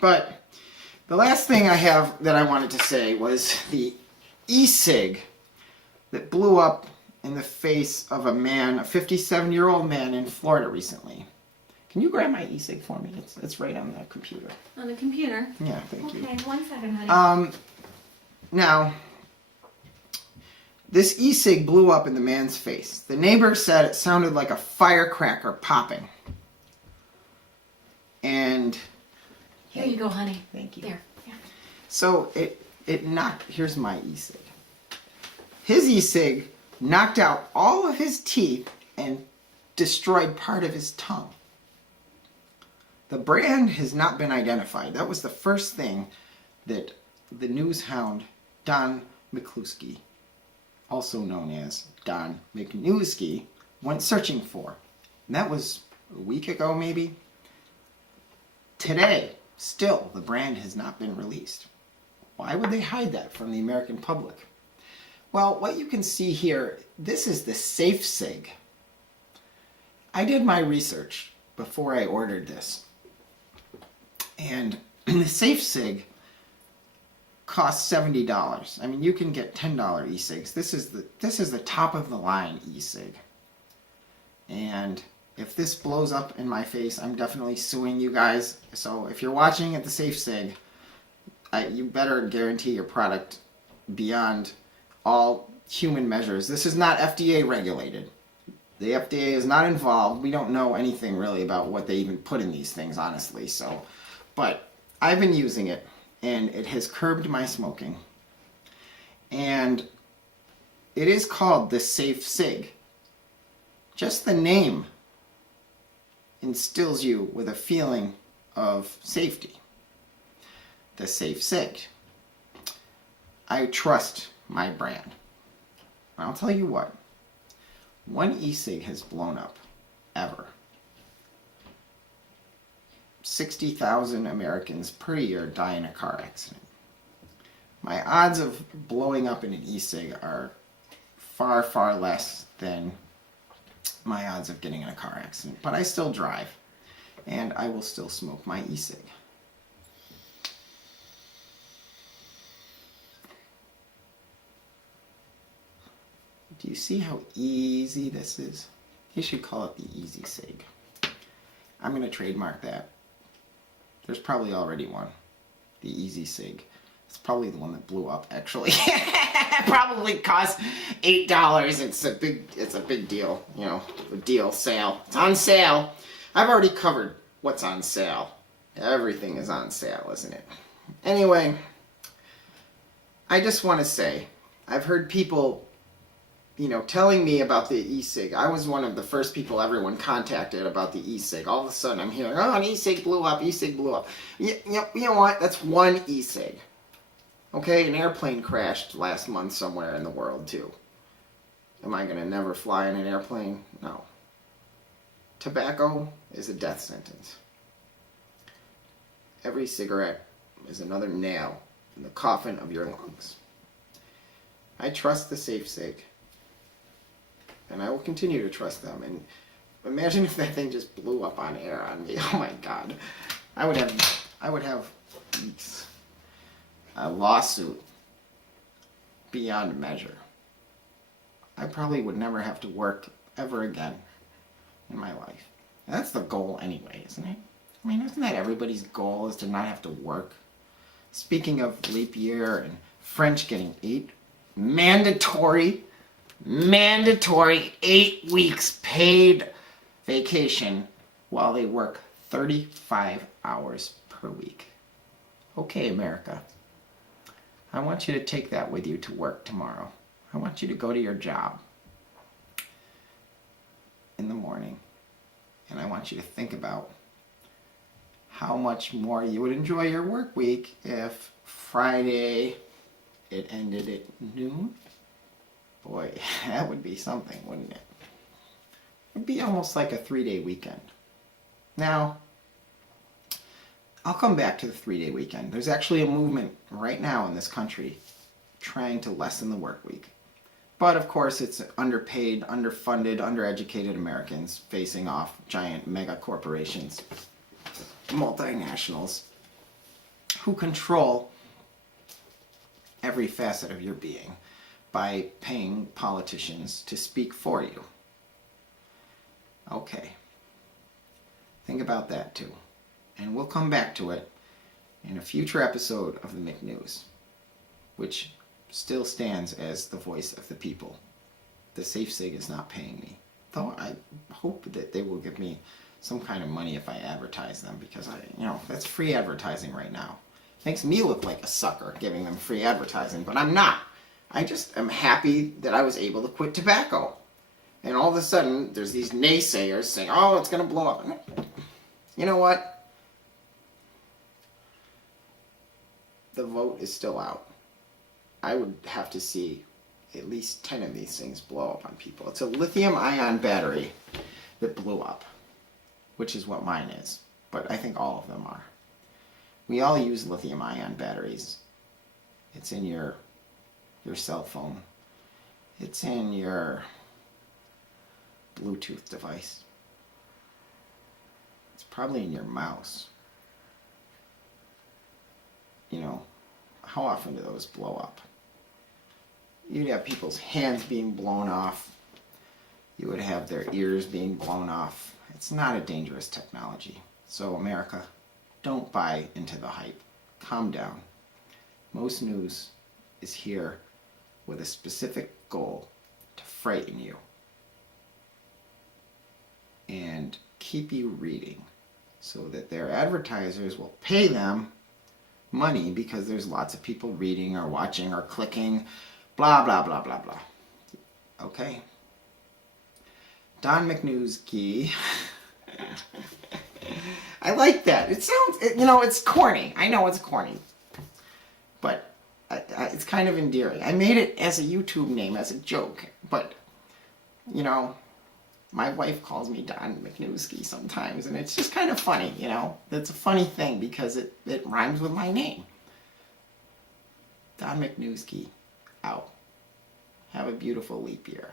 But the last thing I have that I wanted to say was the e-cig that blew up in the face of a man, a 57-year-old man in Florida recently. Can you grab my e-cig for me? It's right on the computer. On the computer? Yeah, thank you. Okay, 1 second, honey. Now, this e-cig blew up in the man's face. The neighbor said it sounded like a firecracker popping. And here you go, honey. Thank you. There. Yeah. So it knocked, here's my e-cig. His e-cig knocked out all of his teeth and destroyed part of his tongue. The brand has not been identified. That was the first thing that the news hound Don McCluskey, also known as Don McNewski, went searching for. And that was a week ago, maybe. Today, still, the brand has not been released. Why would they hide that from the American public? Well, what you can see here, this is the Safe Sig. I did my research before I ordered this. And the Safe Sig costs $70. I mean, you can get $10 e-cigs. This is the top of the line e-cig. And if this blows up in my face, I'm definitely suing you guys. So if you're watching at the Safe Sig, you better guarantee your product beyond all human measures. This is not FDA regulated. The FDA is not involved. We don't know anything really about what they even put in these things, honestly. So, but I've been using it, and it has curbed my smoking. And it is called the Safe Sig. Just the name instills you with a feeling of safety. The Safe Sig. I trust my brand. I'll tell you what, one e-cig has blown up, ever. 60,000 Americans per year die in a car accident. My odds of blowing up in an e-cig are far, far less than my odds of getting in a car accident. But I still drive, and I will still smoke my e-cig. Do you see how easy this is? You should call it the Easy Sig. I'm going to trademark that. There's probably already one. The Easy Sig. It's probably the one that blew up, actually. It probably cost $8. It's a big deal, you know, a deal, sale. It's on sale. I've already covered what's on sale. Everything is on sale, isn't it? Anyway, I just want to say, I've heard people, you know, telling me about the e-cig. I was one of the first people everyone contacted about the e-cig. All of a sudden I'm hearing, oh, an e-cig blew up, e-cig blew up. You know what? That's one e-cig. Okay, an airplane crashed last month somewhere in the world too. Am I going to never fly in an airplane? No. Tobacco is a death sentence. Every cigarette is another nail in the coffin of your lungs. I trust the Safe Sig. And I will continue to trust them. And imagine if that thing just blew up on air on me. Oh my God. I would have a lawsuit beyond measure. I probably would never have to work ever again in my life. And that's the goal anyway, isn't it? I mean, isn't that everybody's goal, is to not have to work? Speaking of leap year and French getting mandatory 8 weeks paid vacation while they work 35 hours per week. Okay, America. I want you to take that with you to work tomorrow. I want you to go to your job in the morning, and I want you to think about how much more you would enjoy your work week if Friday it ended at noon. Boy, that would be something, wouldn't it? It'd be almost like a 3-day weekend. Now, I'll come back to the 3-day weekend. There's actually a movement right now in this country trying to lessen the work week. But of course, it's underpaid, underfunded, undereducated Americans facing off giant mega corporations, multinationals. who control every facet of your being by paying politicians to speak for you. Okay. Think about that too. And we'll come back to it in a future episode of the McNews, which still stands as the voice of the people. The Safe Sig is not paying me, though I hope that they will give me some kind of money if I advertise them, because that's free advertising right now. Makes me look like a sucker giving them free advertising, but I'm not. I just am happy that I was able to quit tobacco. And all of a sudden, there's these naysayers saying, oh, it's going to blow up. You know what? The vote is still out. I would have to see at least 10 of these things blow up on people. It's a lithium-ion battery that blew up, which is what mine is. But I think all of them are. We all use lithium-ion batteries. It's in your cell phone. It's in your Bluetooth device. It's probably in your mouse. How often do those blow up? You'd have people's hands being blown off. You would have their ears being blown off. It's not a dangerous technology. So America, don't buy into the hype. Calm down. Most news is here with a specific goal to frighten you and keep you reading so that their advertisers will pay them money because there's lots of people reading or watching or clicking, blah, blah, blah, blah, blah. Okay? Don McNews. I like that. It sounds, it's corny. I know it's corny. But it's kind of endearing. I made it as a YouTube name, as a joke. But, my wife calls me Don McNewski sometimes, and it's just kind of funny, It's a funny thing because it rhymes with my name. Don McNewski, out. Have a beautiful leap year.